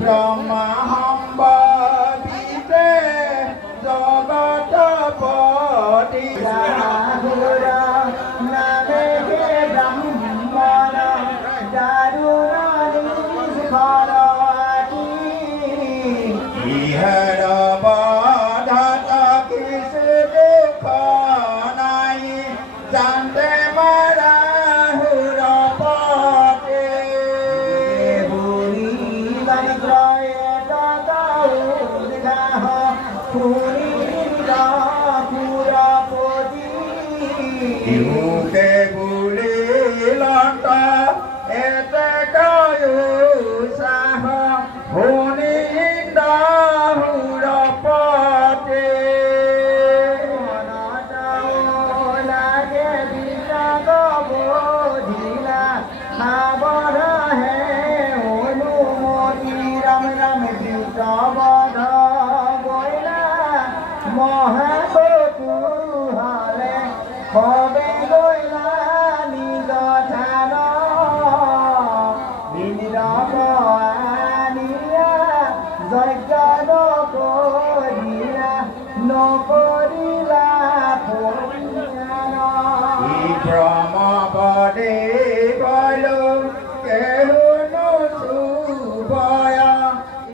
ব্ৰহ্মা সম্বদিতে জগতপতি রাহুল নামে কে ব্রাহ্মণ দারুণ নিষ্ফলতি ইহর বধত কিস দুঃখ নাই জানতে মারা হুরপতে বুড়ি গান ক্রয় দাদাউ দেহ ফুরি পুরপতি ইহুকে গুলি লট এতে কয়ু সাহ হুনিন্দ হুরপতে লাগে বিরাগ বোধিলা খাবর হে অনুমতি রাম রাম গীত বধ বইলা মহাকুহালে কবে গইলা নিজ ধান বিনিরব আনিয়া যজ্ঞ নকরিয়া নকরিলা ব্রহ্মপদে